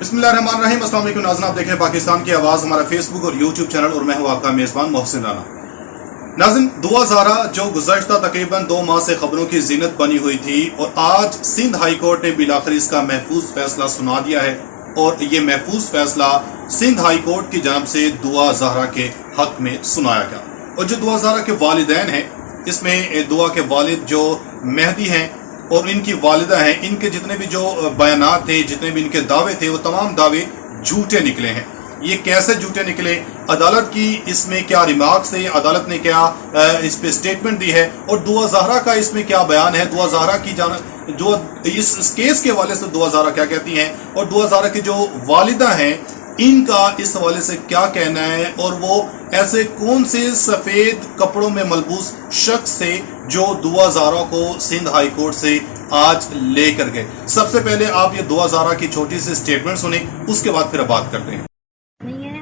बिस्मिल्लाहिर्रहमानिर्रहीम। अस्सलाम वालेकुम नाज़रीन, आप देख रहे हैं पाकिस्तान की आवाज़, हमारा फेसबुक और यूट्यूब चैनल, और मैं हूं आपका मेज़बान मोहसिन राना। नाज़रीन, दुआ ज़ारा जो गुज़श्ता तकरीबन 2 माह से खबरों की जीनत बनी हुई थी, और आज सिंध हाई कोर्ट ने बिलाखिर इसका महफूज फैसला सुना दिया है। और ये महफूज फैसला सिंध हाई कोर्ट की जानब से दुआ ज़ारा के हक में सुनाया गया। और जो दुआ ज़ारा के वालिदैन हैं, इसमें दुआ के वालिद जो मेहदी हैं और इनकी वालिदा हैं, इनके जितने भी जो बयानात थे, जितने भी इनके दावे थे, वो तमाम दावे झूठे निकले हैं। ये कैसे झूठे निकले, अदालत की इसमें क्या रिमार्क्स थे, अदालत ने क्या इस पे स्टेटमेंट दी है, और दुआ ज़हरा का इसमें क्या बयान है, दुआ ज़हरा की जो इस केस के हवाले से दुआ ज़हरा क्या कहती हैं, और दुआ ज़हरा की जो वालिदा हैं इनका इस हवाले से क्या कहना है, और वो ऐसे कौन से सफ़ेद कपड़ों में मलबूस शख्स थे जो दुआ ज़हरा को सिंध हाई कोर्ट से आज लेकर गए। सबसे पहले आप ये दुआ ज़हरा की छोटी सी स्टेटमेंट सुने, उसके बाद फिर बात करते हैं। नहीं है,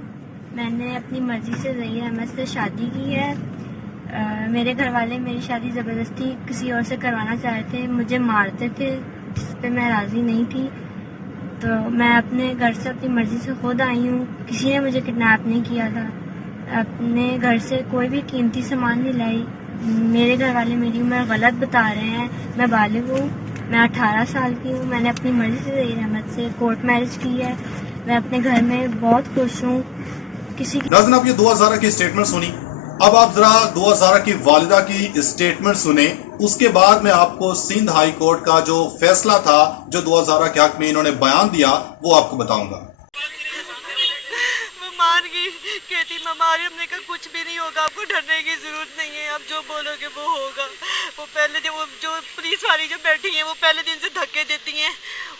मैंने अपनी मर्जी से ज़हीर अहमद से शादी की है। मेरे घर वाले मेरी शादी ज़बरदस्ती किसी और से करवाना चाह रहे थे, मुझे मारते थे, जिस पे मैं राज़ी नहीं थी। तो मैं अपने घर से अपनी मर्जी से खुद आई हूँ, किसी ने मुझे किडनैप नहीं किया था। अपने घर से कोई भी कीमती सामान नहीं लाई। मेरे घर वाले मेरी उम्र गलत बता रहे हैं। मैं बालिग हूँ, मैं 18 साल की हूँ। मैंने अपनी मर्जी से ज़हीर अहमद से कोर्ट मैरिज की है। मैं अपने घर में बहुत खुश हूँ। नाज़रीन, आप ये दुआ ज़हरा की स्टेटमेंट सुनी, अब आप जरा दुआ ज़हरा की वालिदा की स्टेटमेंट सुने, उसके बाद मैं आपको सिंध हाई कोर्ट का जो फैसला था, जो दुआ ज़हरा के हक में इन्होंने बयान दिया, वो आपको बताऊंगा। कहती ममारी, हमने कहा कुछ भी नहीं होगा, आपको डरने की जरूरत नहीं है, आप जो बोलोगे वो होगा। वो पहले वो जो पुलिस वाली जो बैठी हैं, वो पहले दिन से धक्के देती हैं,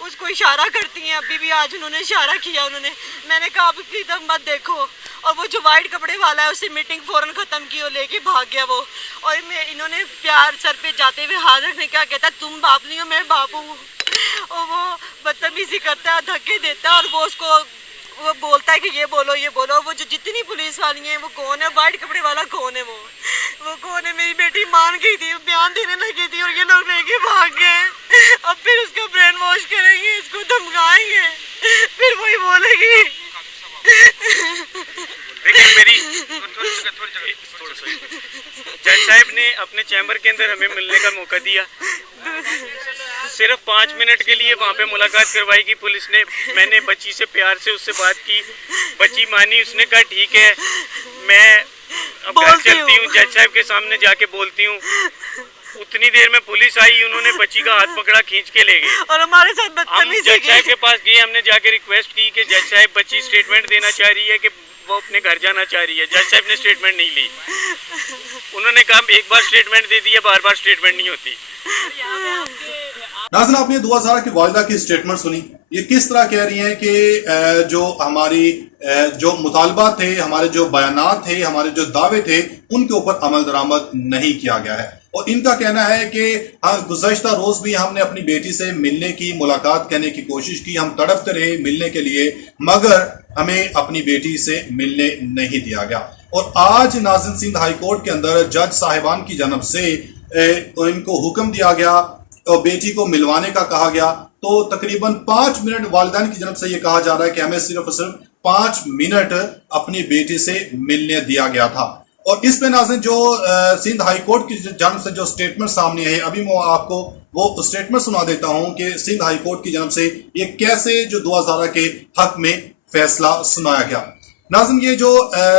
उसको इशारा करती हैं। अभी भी आज उन्होंने इशारा किया, मैंने कहा आप की तरफ मत देखो। और वो जो वाइट कपड़े वाला है, उससे मीटिंग फौरन ख़त्म की और लेके भाग गया वो। और इन्होंने प्यार सर पे जाते हुए हाथ रखने का कहता, तुम बाप नहीं हो, मैं बाप हूँ। और वो बदतमीजी करता है, धक्के देता है, और वो बोलता है कि ये बोलो ये बोलो। वो जो जितनी पुलिस वाली हैं, वो कौन है, वाइट कपड़े वाला कौन है, वो कौन है। मेरी बेटी मान गई थी, बयान देने लगी थी, और ये लोग लेके भाग गए। अब फिर उसका ब्रेन वॉश करेंगे, इसको धमकाएंगे, फिर वही बोलेगी। मेरी जज साहब ने अपने चैम्बर के अंदर हमें मिलने का मौका दिया, सिर्फ 5 मिनट के लिए वहाँ पे मुलाकात करवाई की पुलिस ने। मैंने बच्ची से प्यार से उससे बात की, बच्ची मानी, उसने कहा ठीक है मैं अब घर चलती हूँ, जज साहब के सामने जाके बोलती हूँ। उतनी देर में पुलिस आई, उन्होंने बच्ची का हाथ पकड़ा, खींच के ले गए और हमारे साथ हम जज साहब के पास गए। हमने जाके रिक्वेस्ट की कि जज साहब बच्ची स्टेटमेंट देना चाह रही है कि वो अपने घर जाना चाह रही है। जज साहब ने स्टेटमेंट नहीं ली, उन्होंने कहा एक बार स्टेटमेंट दे दी है, बार बार स्टेटमेंट नहीं होती। नाज़रीन, आपने दुआ ज़हरा की वालिदा की स्टेटमेंट सुनी, ये किस तरह कह रही हैं कि जो हमारी जो मुतालबा थे, हमारे जो बयानात थे, हमारे जो दावे थे, उनके ऊपर अमल दरामद नहीं किया गया है। और इनका कहना है कि हाँ, गुज़श्ता रोज भी हमने अपनी बेटी से मिलने की, मुलाकात करने की कोशिश की, हम तड़पते रहे मिलने के लिए, मगर हमें अपनी बेटी से मिलने नहीं दिया गया। और आज नाज़रीन, सिंध हाई कोर्ट के अंदर जज साहिबान की जानब से इनको हुक्म दिया गया और बेटी को मिलवाने का कहा गया। तो तकरीबन 5 मिनट वालिदैन की जानब से ये कहा जा रहा है कि हमें सिर्फ 5 मिनट अपनी बेटी से मिलने दिया गया था। और इस पे नाज़रीन जो सिंध हाई कोर्ट की जानब से जो स्टेटमेंट सामने है, अभी मैं आपको वो स्टेटमेंट सुना देता हूँ कि सिंध हाई कोर्ट की जानब से ये कैसे जो दुआ ज़हरा के हक में फैसला सुनाया गया। नाज़रीन, ये जो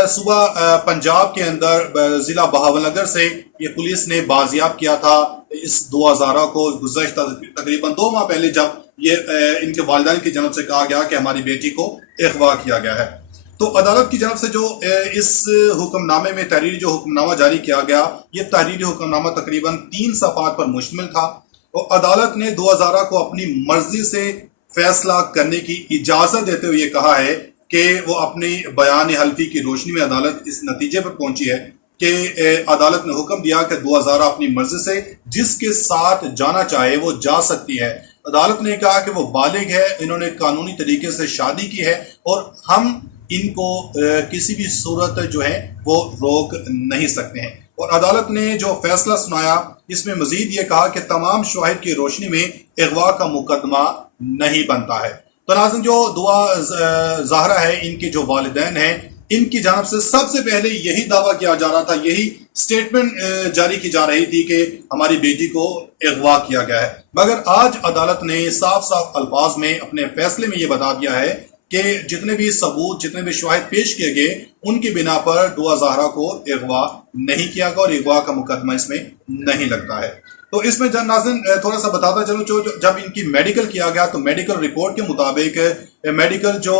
सुबह पंजाब के अंदर ज़िला बहावलनगर से ये पुलिस ने बाजियाब किया था इस दुआ ज़हरा को, गुज़श्ता तकरीबन 2 माह पहले, जब ये इनके वालिदैन की जानब से कहा गया कि हमारी बेटी को अगवा किया गया है। तो अदालत की जानब से जो इस हुक्मनामे में तहरीरी जो हुक्मनामा जारी किया गया, ये तहरीरी हुक्मनामा तकरीबन 3 सफ़हात पर मुश्तमिल था। और अदालत ने दुआ ज़हरा को अपनी मर्जी से फैसला करने की इजाज़त देते हुए कहा है कि वो अपनी बयान हल्फी की रोशनी में अदालत इस नतीजे पर पहुंची है कि अदालत ने हुक्म दिया कि दुआ ज़हरा अपनी मर्जी से जिसके साथ जाना चाहे वो जा सकती है। अदालत ने कहा कि वो बालिग है, इन्होंने कानूनी तरीके से शादी की है, और हम इनको किसी भी सूरत जो है वो रोक नहीं सकते हैं। और अदालत ने जो फैसला सुनाया, इसमें मजीद ये कहा कि तमाम शवाहिद की रोशनी में अगवा का मुकदमा नहीं बनता है। तो नाज़रीन, जो दुआ ज़हरा है, इनके जो वालिदैन हैं, इनकी जानब से सबसे पहले यही दावा किया जा रहा था, यही स्टेटमेंट जारी की जा रही थी कि हमारी बेटी को अगवा किया गया है। मगर आज अदालत ने साफ साफ अल्फाज में अपने फैसले में ये बता दिया है कि जितने भी सबूत, जितने भी शवाहिद पेश किए गए, उनकी बिना पर दुआ ज़हरा को अगवा नहीं किया गया और अगवा का मुकदमा इसमें नहीं लगता है। तो इसमें नाज़रीन थोड़ा सा बताता चलूँ, जब इनकी मेडिकल किया गया तो मेडिकल रिपोर्ट के मुताबिक मेडिकल जो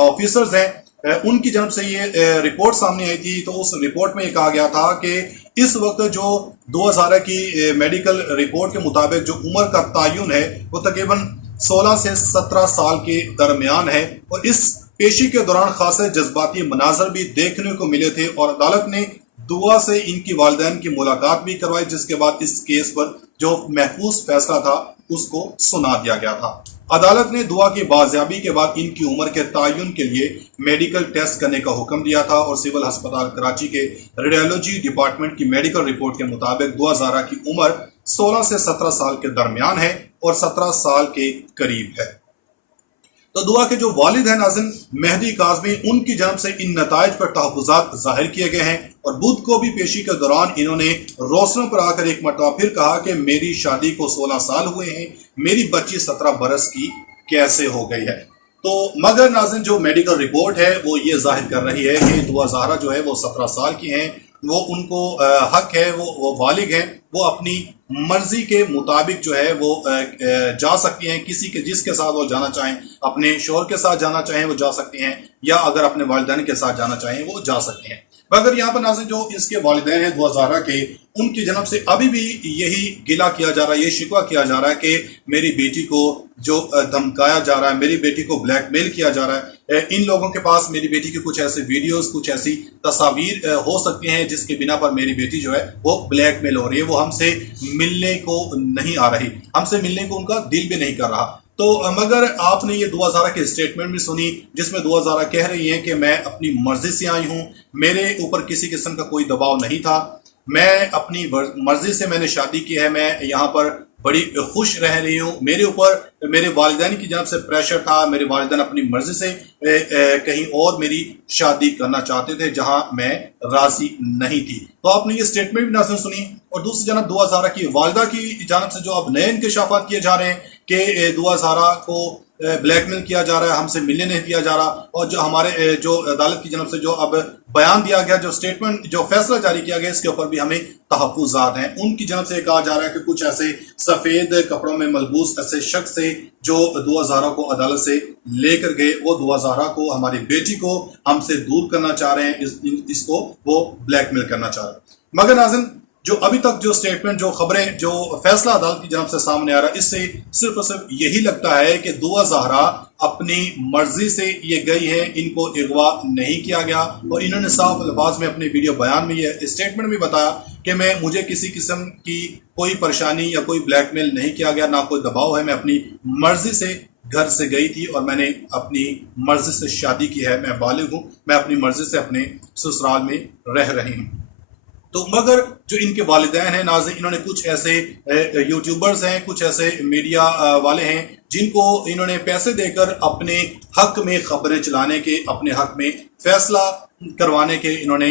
ऑफिसर्स हैं, उनकी जानब से ये रिपोर्ट सामने आई थी। तो उस रिपोर्ट में ये कहा गया था कि इस वक्त जो दुआ ज़हरा की मेडिकल रिपोर्ट के मुताबिक जो उम्र का तयन है वो तकरीबन 16 से 17 साल के दरमियान है। और इस पेशी के दौरान खासे जज्बाती मनाजर भी देखने को मिले थे और अदालत ने दुआ से इनकी वालिदैन की मुलाकात भी करवाई, जिसके बाद इस केस पर जो महफूज फैसला था उसको सुना दिया गया था। अदालत ने दुआ की बाजियाबी के बाद इनकी उम्र के तयन के लिए मेडिकल टेस्ट करने का हुक्म दिया था और सिविल अस्पताल कराची के रेडियोलॉजी डिपार्टमेंट की मेडिकल रिपोर्ट के मुताबिक दुआ ज़हरा की उम्र 16 से 17 साल के दरमियान है और 17 साल के करीब है। तो दुआ के जो वालिद हैं नाज़रीन मेहदी काज़मी, उनकी जानब से इन नताइज पर तहफ़्फ़ुज़ात ज़ाहिर किए गए हैं और बुध को भी पेशी के दौरान इन्होंने रोशनों पर आकर एक मरतबा फिर कहा कि मेरी शादी को 16 साल हुए हैं, मेरी बच्ची 17 बरस की कैसे हो गई है। तो मगर नाज़रीन जो मेडिकल रिपोर्ट है वो ये जाहिर कर रही है कि दुआ ज़हरा जो है वो 17 साल की हैं, वो उनको हक है, वो बालिग हैं, वो अपनी मर्जी के मुताबिक जो है वो जा सकती हैं, किसी के जिसके साथ वो जाना चाहें, अपने शोहर के साथ जाना चाहें वो जा सकती हैं, या अगर अपने वालिदैन के साथ जाना चाहें वो जा सकती हैं। मगर यहाँ पर नाज़रीन जो इसके वालिदैन हैं दुआ ज़हरा के, उनकी जनब से अभी भी यही गिला किया जा रहा है, ये शिकवा किया जा रहा है कि मेरी बेटी को जो धमकाया जा रहा है, मेरी बेटी को ब्लैकमेल किया जा रहा है। इन लोगों के पास मेरी बेटी की कुछ ऐसे वीडियोस, कुछ ऐसी तस्वीर हो सकती हैं जिसके बिना पर मेरी बेटी जो है वो ब्लैकमेल हो रही है, वो हमसे मिलने को नहीं आ रही, हमसे मिलने को उनका दिल भी नहीं कर रहा। तो मगर आपने ये दुआ ज़हरा की स्टेटमेंट भी सुनी जिसमें दुआ ज़हरा कह रही है कि मैं अपनी मर्जी से आई हूँ, मेरे ऊपर किसी किस्म का कोई दबाव नहीं था, मैं अपनी मर्जी से मैंने शादी की है, मैं यहाँ पर बड़ी खुश रह रही हूँ, मेरे ऊपर मेरे वालिदैन की जानब से प्रेशर था, मेरे वालिदैन अपनी मर्जी से कहीं और मेरी शादी करना चाहते थे जहाँ मैं राजी नहीं थी। तो आपने ये स्टेटमेंट भी नाज़रीन सुनी। और दूसरी जानब दुआ ज़हरा की वालिदा की जानब से जो अब नए इंकशाफात किए जा रहे हैं कि दुआ ज़हरा को ब्लैकमेल किया जा रहा है, हमसे मिलने नहीं दिया जा रहा, और जो हमारे जो अदालत की जानब से जो अब बयान दिया गया, जो स्टेटमेंट, जो फैसला जारी किया गया, इसके ऊपर भी हमें तहफ़्फ़ुज़ात हैं। उनकी जानब से कहा जा रहा है कि कुछ ऐसे सफ़ेद कपड़ों में मलबूस ऐसे शख्स से जो दुआ ज़हरा को अदालत से लेकर गए, वो दुआ ज़हरा को, हमारी बेटी को हमसे दूर करना चाह रहे हैं, इसको वो ब्लैकमेल करना चाह रहे हैं। मगर नाज़रीन जो अभी तक जो स्टेटमेंट, जो खबरें, जो फैसला अदालत की जानब से सामने आ रहा है, इससे सिर्फ और सिर्फ यही लगता है कि दुआ ज़हरा अपनी मर्जी से ये गई है, इनको अगवा नहीं किया गया। और इन्होंने साफ अल्फाज में अपने वीडियो बयान में ये स्टेटमेंट भी बताया कि मुझे किसी किस्म की कोई परेशानी या कोई ब्लैकमेल नहीं किया गया, ना कोई दबाव है, मैं अपनी मर्जी से घर से गई थी और मैंने अपनी मर्जी से शादी की है, मैं बालिग हूँ, मैं अपनी मर्जी से अपने ससुराल में रह रही हूँ। तो मगर जो इनके वालिदैन हैं नाज़रीन, इन्होंने कुछ ऐसे यूट्यूबर्स हैं, कुछ ऐसे मीडिया वाले हैं जिनको इन्होंने पैसे देकर अपने हक में खबरें चलाने के, अपने हक में फैसला करवाने के इन्होंने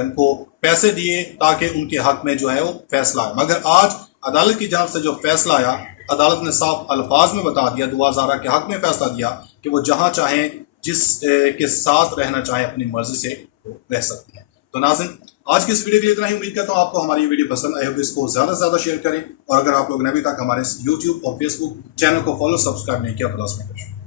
उनको पैसे दिए ताकि उनके हक में जो है वो फैसला आए। मगर आज अदालत की जानब से जो फैसला आया, अदालत ने साफ अल्फाज में बता दिया, दुआ ज़हरा के हक में फैसला दिया कि वो जहाँ चाहें, जिस के साथ रहना चाहें, अपनी मर्जी से वो रह सकती हैं। तो नाज़रीन आज की इस वीडियो के लिए इतना ही। उम्मीद करता हूँ आपको हमारी ये वीडियो पसंद आई होगी। इसको ज़्यादा से ज़्यादा शेयर करें और अगर आप लोगों ने अभी तक हमारे YouTube और Facebook चैनल को फॉलो, सब्सक्राइब नहीं किया तो लाजमी करें।